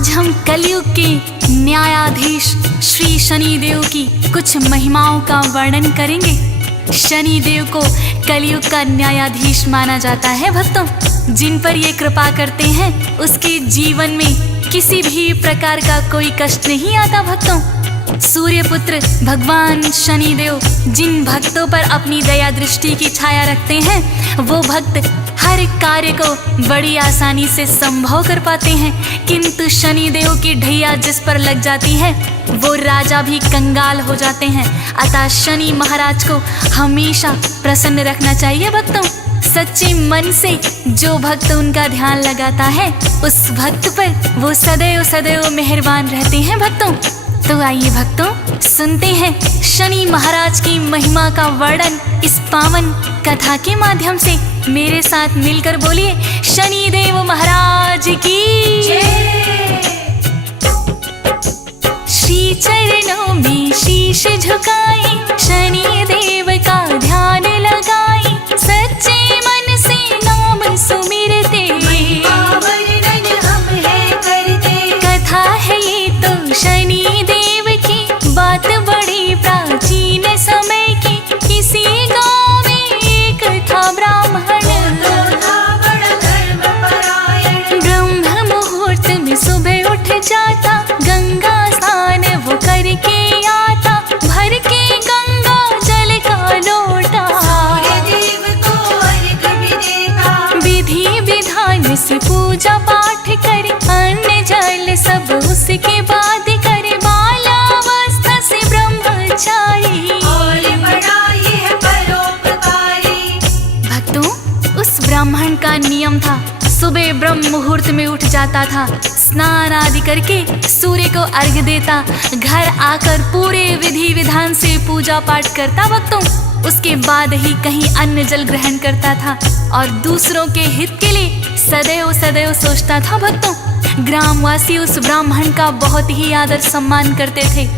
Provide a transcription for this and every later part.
आज हम कलयुग के न्यायाधीश श्री शनिदेव की कुछ महिमाओं का वर्णन करेंगे। शनिदेव को कलयुग का न्यायाधीश माना जाता है भक्तों। जिन पर ये कृपा करते हैं उसके जीवन में किसी भी प्रकार का कोई कष्ट नहीं आता भक्तों। सूर्यपुत्र भगवान शनिदेव जिन भक्तों पर अपनी दया दृष्टि की छाया रखते हैं वो भक्त हर कार्य को बड़ी आसानी से संभव कर पाते हैं। किंतु शनिदेव की ढैया जिस पर लग जाती है वो राजा भी कंगाल हो जाते हैं। अतः शनि महाराज को हमेशा प्रसन्न रखना चाहिए भक्तों। सच्चे मन से जो भक्त उनका ध्यान लगाता है उस भक्त पर वो सदैव सदैव मेहरबान रहते हैं भक्तों। तो आइए भक्तों सुनते हैं शनि महाराज की महिमा का वर्णन इस पावन कथा के माध्यम से। मेरे साथ मिलकर बोलिए शनिदेव महाराज की जय। श्री चरणों में शीश झुकाई शनिदेव का ध्यान लगाई, सच्चे मन से नाम सुमिरते हम है करते। कथा है ये तो शनिदेव की बात बड़ी प्राचीन समय की। किसी गांव में एक था ब्राह्मण ब्रह्म मुहूर्त में सुबह उठ जाता, गंगा स्नान वो करके आता, भर के गंगा जल का लोटा विधि विधान से पूजा पाठ करे, अन्न जल सब उसके बाद करे, बालावस्था से ब्रह्मचारी भक्तों। उस ब्राह्मण का नियम था सुबह ब्रह्म मुहूर्त में उठ जाता था, स्नान आदि करके सूर्य को अर्घ्य देता, घर आकर पूरे विधि विधान से पूजा पाठ करता भक्तों। उसके बाद ही कहीं अन्न जल ग्रहण करता था और दूसरों के हित के लिए सदैव सदैव सोचता था भक्तों। ग्रामवासी उस ब्राह्मण का बहुत ही आदर सम्मान करते थे।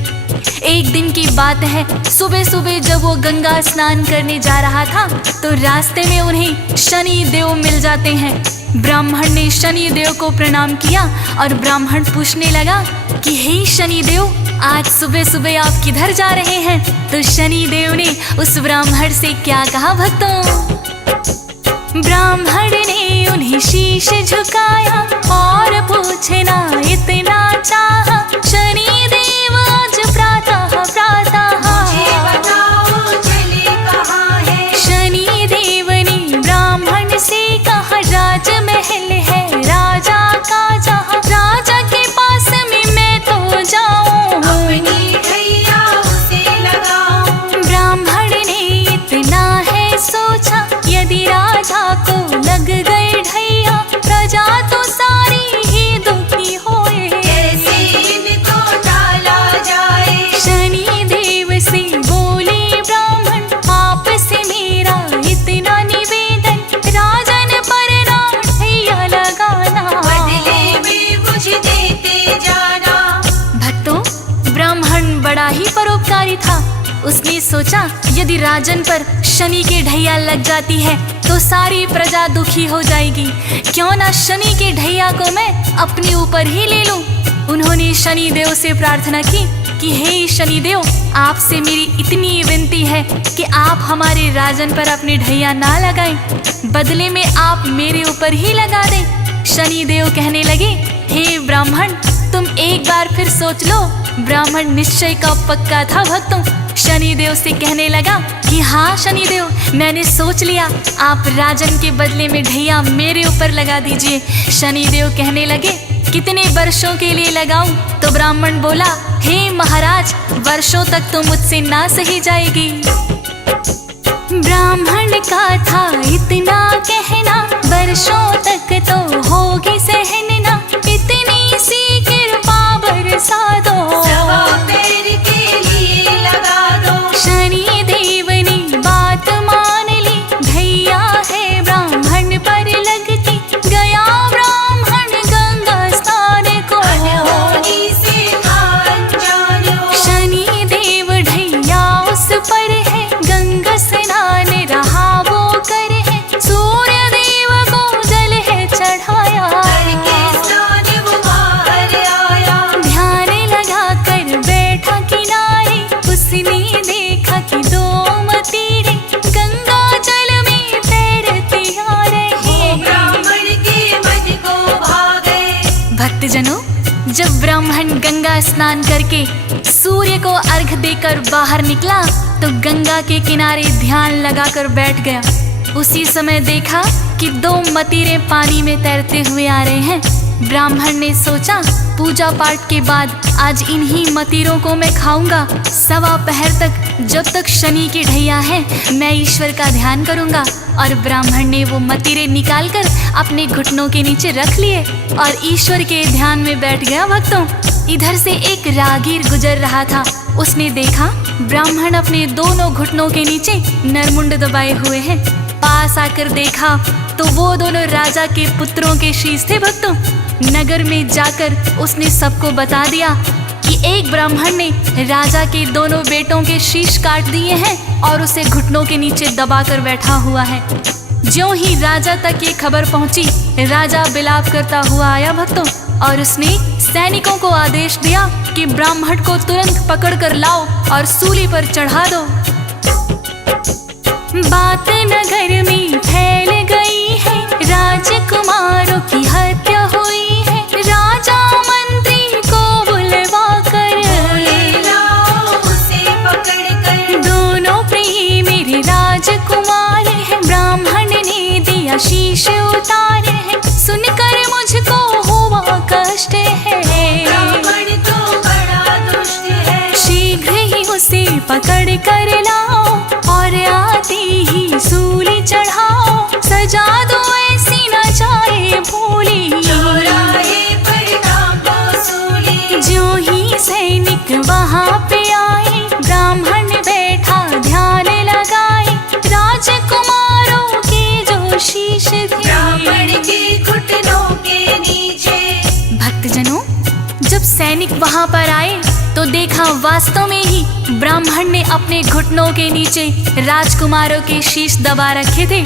एक दिन की बात है, सुबह सुबह जब वो गंगा स्नान करने जा रहा था तो रास्ते में उन्हें शनि देव मिल जाते हैं। ब्राह्मण ने शनि देव को प्रणाम किया और ब्राह्मण पूछने लगा कि हे शनि देव, आज सुबह सुबह आप किधर जा रहे हैं? तो शनि देव ने उस ब्राह्मण से क्या कहा भक्तों? ब्राह्मण ने उन्हें शीश झुकाया और पूछना इतना चाहा, शनि देव आज प्रातः शनि देव ने ब्राह्मण से कहा, राजमहल है राजा का जहाँ, राजा के पास में मैं तो जाऊँ, ब्राह्मण ने इतना है सोचा, यदि राजा को लग गए ढैया प्रजा तो सारी ही दुखी होए, कैसे इनको टाला जाए। शनि देव से बोले ब्राह्मण, आप से मेरा इतना निवेदन, राजन पर ना ढैया लगाना, बदले में मुझे देते जाना। भक्तों, ब्राह्मण बड़ा ही परोपकारी था। उसने सोचा यदि राजन पर शनि के ढैया लग जाती है तो सारी प्रजा दुखी हो जाएगी, क्यों ना शनि के ढैया को मैं अपने ऊपर ही ले लूं। उन्होंने शनि देव से प्रार्थना की कि हे शनि देव, आपसे मेरी इतनी विनती है कि आप हमारे राजन पर अपने ढैया ना लगाएं, बदले में आप मेरे ऊपर ही लगा दें। शनि देव कहने लगे, हे ब्राह्मण, तुम एक बार फिर सोच लो। ब्राह्मण निश्चय का पक्का था भक्तों। शनि देव से कहने लगा कि हाँ शनि देव, मैंने सोच लिया, आप राजन के बदले में ढैया मेरे ऊपर लगा दीजिए। शनि देव कहने लगे, कितने वर्षों के लिए लगाऊं? तो ब्राह्मण बोला, हे महाराज, वर्षों तक तो मुझसे ना सही जाएगी। ब्राह्मण का था इतना कहना, वर्षों तक तो होगी सहना, इतनी सी कृपा बरसा दो, शनि देव ने बात मान ली, ढैया है ब्राह्मण पर लगती, गया ब्राह्मण गंगा स्नान को, शनि देव ढैया उस पर है, गंगा स्नान रहा वो कर है, सूर्य देव को जल है चढ़ाया, जब ब्राह्मण गंगा स्नान करके सूर्य को अर्घ देकर बाहर निकला तो गंगा के किनारे ध्यान लगाकर बैठ गया। उसी समय देखा कि 2 मतीरे पानी में तैरते हुए आ रहे हैं। ब्राह्मण ने सोचा पूजा पाठ के बाद आज इन्हीं मतीरों को मैं खाऊंगा। 1.25 पहर तक जब तक शनि की ढैया है मैं ईश्वर का ध्यान करूंगा। और ब्राह्मण ने वो मतीरे निकालकर अपने घुटनों के नीचे रख लिए और ईश्वर के ध्यान में बैठ गया। भक्तों, इधर से एक राहगीर गुजर रहा था। उसने देखा ब्राह्मण अपने दोनों घुटनों के नीचे नरमुंड दबाए हुए हैं। पास आकर देखा तो वो दोनों राजा के पुत्रों के शीश थे। भक्तों, नगर में जाकर उसने सबको बता दिया कि एक ब्राह्मण ने राजा के दोनों बेटों के शीश काट दिए हैं और उसे घुटनों के नीचे दबाकर बैठा हुआ है। ज्यों ही राजा तक ये खबर पहुंची, राजा बिलाप करता हुआ आया। भक्तों, और उसने सैनिकों को आदेश दिया कि ब्राह्मण को तुरंत पकड़ कर लाओ और सूली पर चढ़ा दो। बात नगर में फैल गई है, राजकुमारों की हत्या हुई है। राजा मंत्री को बुलवा कर उसे पकड़ कर, दोनों प्रिय मेरे राजकुमार हैं। ब्राह्मण ने दिया शीश उतारे हैं, सुनकर मुझको हुआ कष्ट है। ब्राह्मण तो बड़ा दुष्ट है, शीघ्र ही उसे पकड़ कर लाओ और आते ही सूली चढ़ाओ। सजा दो ऐसी न जाए भूली, चौराहे पर टांगो सूली। जो ही सैनिक वहाँ पे आए, ब्राह्मण बैठा ध्यान लगाए। राजकुमारों के जो शीश थे ब्राह्मण के घुटनों के नीचे। भक्तजनों, जब सैनिक वहाँ पर आए तो देखा वास्तव में ही ब्राह्मण ने अपने घुटनों के नीचे राजकुमारों के शीश दबा रखे थे।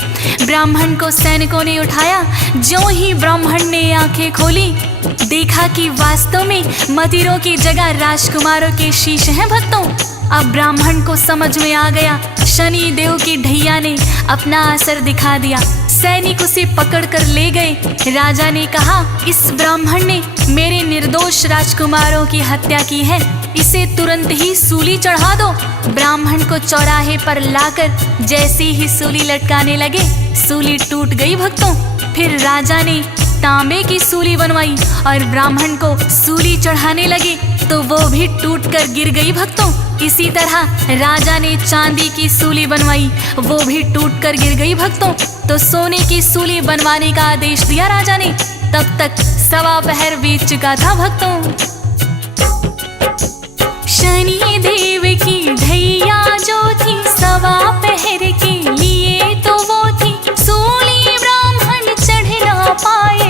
ब्राह्मण को सैनिकों ने उठाया। ज्यों ही ब्राह्मण ने आंखें खोली, देखा कि वास्तव में मतीरों की जगह राजकुमारों के शीश हैं। भक्तों, अब ब्राह्मण को समझ में आ गया शनि देव की ढैया ने अपना असर दिखा दिया। सैनिक उसे पकड़कर ले गए। राजा ने कहा, इस ब्राह्मण ने मेरे निर्दोष राजकुमारों की हत्या की है, इसे तुरंत ही सूली चढ़ा दो। ब्राह्मण को चौराहे पर लाकर जैसे ही सूली लटकाने लगे, सूली टूट गई। भक्तों, फिर राजा ने तांबे की सूली बनवाई और ब्राह्मण को सूली चढ़ाने लगे तो वो भी टूटकर गिर गई। भक्तों, इसी तरह राजा ने चांदी की सूली बनवाई, वो भी टूटकर गिर गई। भक्तों, तो सोने की सूली बनवाने का आदेश दिया राजा ने। तब तक 1.25 पहर बीत चुका था। भक्तों, शनि देव की ढैया जो थी 1.25 पहर के लिए तो वो थी, सूली ब्राह्मण चढ़ ना पाए,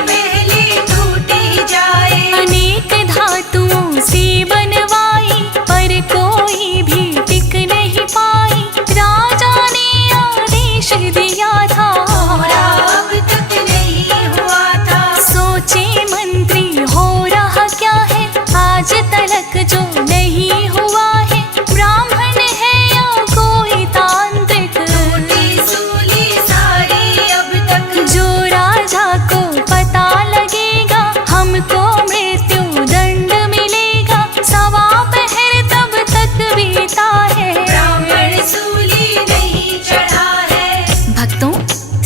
पहले टूटी जाए। अनेक धातुओं से बनवाई पर कोई भी टिक नहीं पाई। राजा ने आदेश दिया था, अब तक नहीं हुआ था। सोचे मंत्री हो रहा क्या है, आज तलक जो नहीं हुआ है। ब्राह्मण है या कोई तांत्रिक, टूटी सूली सारी अब तक। जो राजा को पता लगेगा हमको मृत्यु दंड मिलेगा। 1.25 पहर तब तक बीता है, ब्राह्मण सूली नहीं चढ़ा है। भक्तों,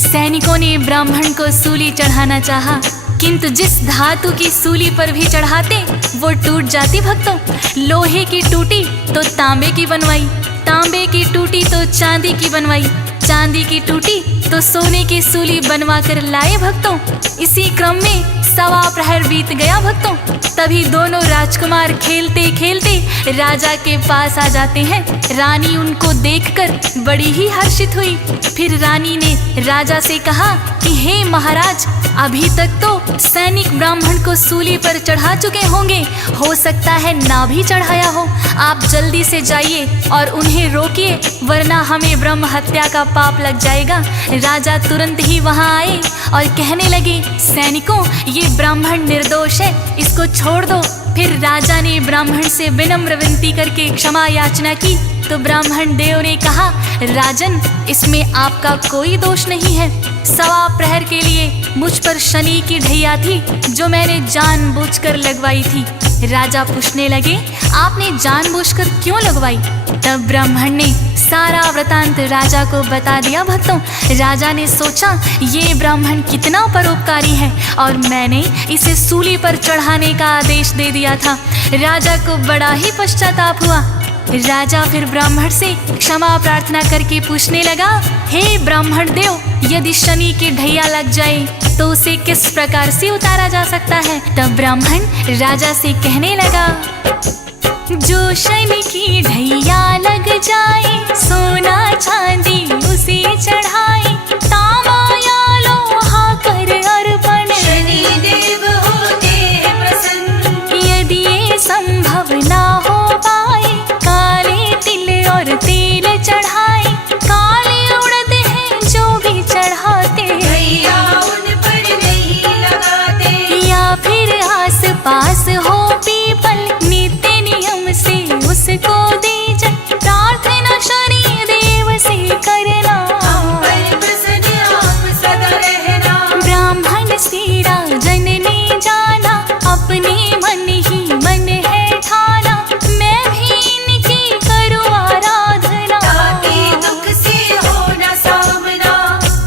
सैनिकों ने ब्राह्मण को सूली चढ़ाना चाहा, किंतु जिस धातु की सूली पर भी चढ़ाते वो टूट जाती। भक्तों, लोहे की टूटी तो तांबे की बनवाई, तांबे की टूटी तो चांदी की बनवाई, चांदी की टूटी तो सोने की सूली बनवा कर लाए। भक्तों, इसी क्रम में 1.25 प्रहर बीत गया। भक्तों, तभी दोनों राजकुमार खेलते खेलते राजा के पास आ जाते हैं। रानी उनको देखकर बड़ी ही हर्षित हुई। फिर रानी ने राजा से कहा कि हे महाराज, अभी तक तो सैनिक ब्राह्मण को सूली पर चढ़ा चुके होंगे, हो सकता है ना भी चढ़ाया हो। आप जल्दी से जाइए और उन्हें रोकिए, वरना हमें ब्रह्म हत्या का पाप लग जाएगा। राजा तुरंत ही वहां आए और कहने लगे, सैनिकों, ये ब्राह्मण निर्दोष है, इसको छोड़ दो। फिर राजा ने ब्राह्मण से विनम्र विनती करके क्षमा याचना की तो ब्राह्मण देव ने कहा, राजन, इसमें आपका कोई दोष नहीं है। 1.25 प्रहर के लिए मुझ पर शनि की ढैया थी जो मैंने जानबूझकर लगवाई थी। राजा पूछने लगे, आपने जानबूझकर क्यों लगवाई? तब ब्राह्मण ने सारा वृतांत राजा को बता दिया। भक्तों, राजा ने सोचा ये ब्राह्मण कितना परोपकारी है और मैंने इसे सूली पर चढ़ाने का आदेश दे दिया था। राजा को बड़ा ही पश्चाताप हुआ। राजा फिर ब्राह्मण से क्षमा प्रार्थना करके पूछने लगा, हे ब्राह्मण देव, यदि शनि की ढैया लग जाए तो उसे किस प्रकार से उतारा जा सकता है? तब ब्राह्मण राजा से कहने लगा, जो शनि की ढैया लग जाए सोना चांदी उसे चढ़ाए, तांबा या लोहा कर अर्पण शनि देव होते हैं प्रसन्न। यदि ये संभव ना हो पाए, काले तिल और तेल चढ़ाए, काले उड़द हैं जो भी चढ़ाते, भैया उन पर नहीं लगाते। या फिर आस पास हो पीपल, नित्य नियम से उसको दीजिए, प्रार्थना शनि देव से करना, हम पर प्रसन्न आप सदा रहना। ब्राह्मण से राजन ने जाना, अपने मन ही मन है ठाना, मैं भी इनकी करूँ आराधना, ताकि दुख से हो न सामना।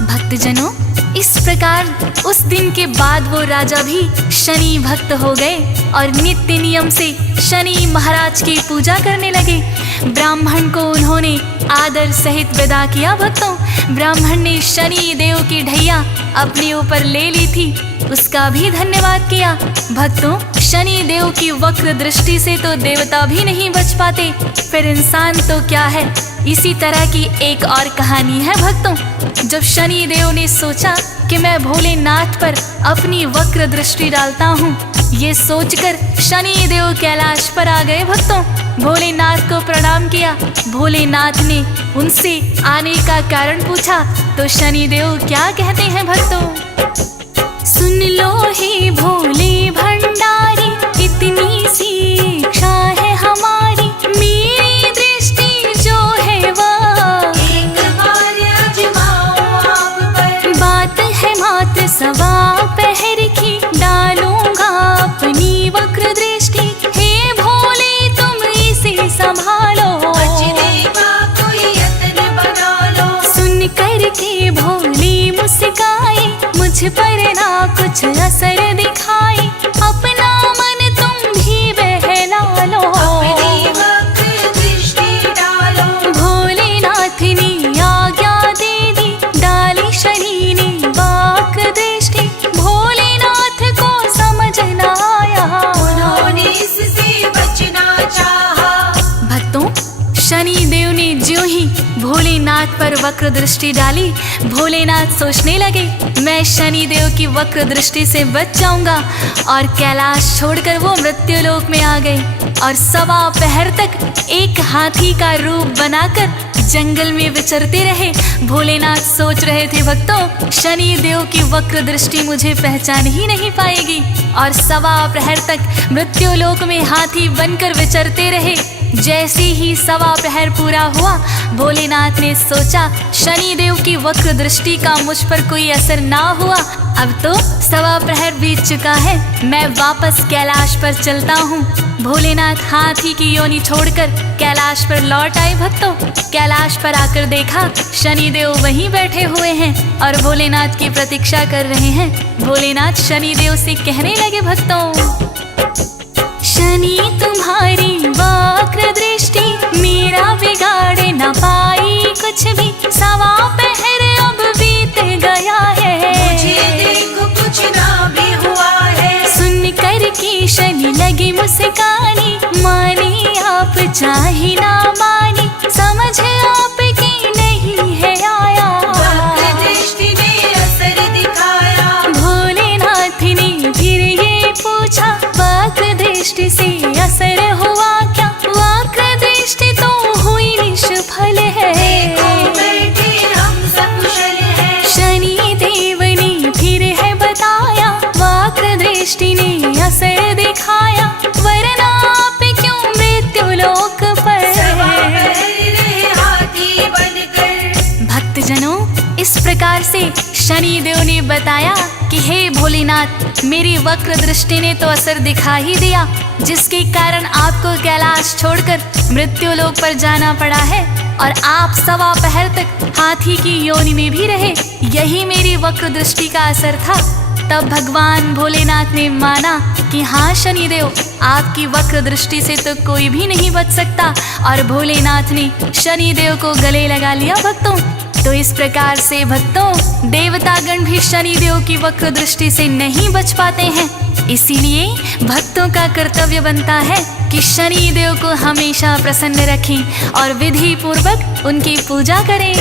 भक्तजनों, इस प्रकार उस दिन के बाद वो राजा भी शनि भक्त हो गए और नित्य नियम से शनि महाराज की पूजा करने लगे। ब्राह्मण को उन्होंने आदर सहित विदा किया। भक्तों, ब्राह्मण ने शनि देव की ढैया अपने ऊपर ले ली थी, उसका भी धन्यवाद किया। भक्तों, शनि देव की वक्र दृष्टि से तो देवता भी नहीं बच पाते, फिर इंसान तो क्या है। इसी तरह की एक और कहानी है भक्तों। जब शनि देव ने सोचा कि मैं भोलेनाथ पर अपनी वक्र दृष्टि डालता हूँ, ये सोचकर शनि देव कैलाश पर आ गए। भक्तों, भोलेनाथ को प्रणाम किया। भोलेनाथ ने उनसे आने का कारण पूछा तो शनि देव क्या कहते हैं भक्तों? सुन लो हे भोले भंडारी, इतनी सी इच्छा है हमारी, मेरी दृष्टि जो है वह एक बार आजमाओ आप पर। बात है मात्र सवा पहर की, डालूंगा अपनी वक्र दृष्टि, हे भोले तुम इसे संभालो, बचने का कोई यत्न बना लो। सुन कर के भोले मुस्काए, मुझ पर ना कुछ असर दिखाए, अपना मन तुम भी बहला लो, अपनी वक्र दृष्टि डालो। भोलेनाथ ने आज्ञा दे दी, डाली शनि ने वक्र दृष्टि, भोलेनाथ को समझ न आया, उन्होंने इससे बचना चाहा। भक्तों, शनि देव ने ज्यों ही भोलेनाथ पर वक्र दृष्टि डाली, भोलेनाथ सोचने लगे मैं शनि देव की वक्र दृष्टि से बच जाऊंगा, और कैलाश छोड़कर वो मृत्युलोक में आ गए और सवा पहर तक एक हाथी का रूप बनाकर जंगल में विचरते रहे। भोलेनाथ सोच रहे थे, भक्तों, शनि देव की वक्र दृष्टि मुझे पहचान ही नहीं पाएगी, और सवा प्रहर तक मृत्युलोक में हाथी बनकर विचरते रहे। जैसे ही सवा प्रहर पूरा हुआ, भोलेनाथ ने सोचा शनि देव की वक्र दृष्टि का मुझ पर कोई असर ना हुआ, अब तो सवा प्रहर बीत चुका है, मैं वापस कैलाश पर चलता हूँ। भोलेनाथ हाथी की योनि छोड़कर कैलाश पर लौट आए। भक्तों, कैलाश पर आकर देखा शनि देव वहीं बैठे हुए हैं और भोलेनाथ की प्रतीक्षा कर रहे हैं। भोलेनाथ शनि देव से कहने लगे, भक्तों, शनि तुम्हारी वक्र दृष्टि मेरा बिगाड़ न पाई कुछ भी, सवा पहर अब बीत गया है, मुझे देखो कुछ ना भी हुआ है। सुन कर के शनि लगे मुस्कानी, माने आप चाहे ना माने, समझ आपकी नहीं है आया, वक्र दृष्टि ने असर दिखाया। भोलेनाथ ने फिर ये पूछा, वक्र दृष्टि से असर हुआ क्या? वक्र दृष्टि तो हुई निष्फल है, देखो बैठे हम सकुशल हैं। शनि देव ने फिर है बताया, वक्र दृष्टि ने असर दिखाया, वरना आप क्यों मृत्युलोक पर हाथी बनकर। भक्तजनों, इस प्रकार से शनि देव ने बताया कि हे भोलेनाथ, मेरी वक्र दृष्टि ने तो असर दिखा ही दिया, जिसके कारण आपको कैलाश छोड़कर मृत्यु लोक पर जाना पड़ा है और आप सवा पहर तक हाथी की योनि में भी रहे। यही मेरी वक्र दृष्टि का असर था। तब भगवान भोलेनाथ ने माना कि हाँ शनिदेव, आपकी वक्र दृष्टि से तो कोई भी नहीं बच सकता, और भोलेनाथ ने शनिदेव को गले लगा लिया भक्तों। तो इस प्रकार से भक्तों, देवतागण भी शनिदेव की वक्र दृष्टि से नहीं बच पाते हैं। इसीलिए भक्तों का कर्तव्य बनता है कि शनिदेव को हमेशा प्रसन्न रखें और विधि पूर्वक उनकी पूजा करें।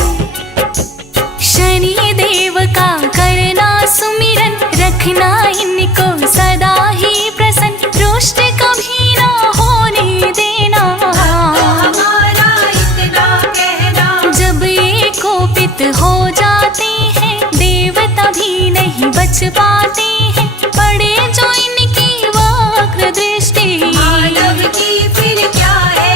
शनि देव का करना सुमिरन, रखना इनको सदा ही प्रसन्न, रुष्ट कभी ना होने देना। हमारा इतना कहना, जब ये कोपित हो जाते हैं, देवता भी नहीं बच पाते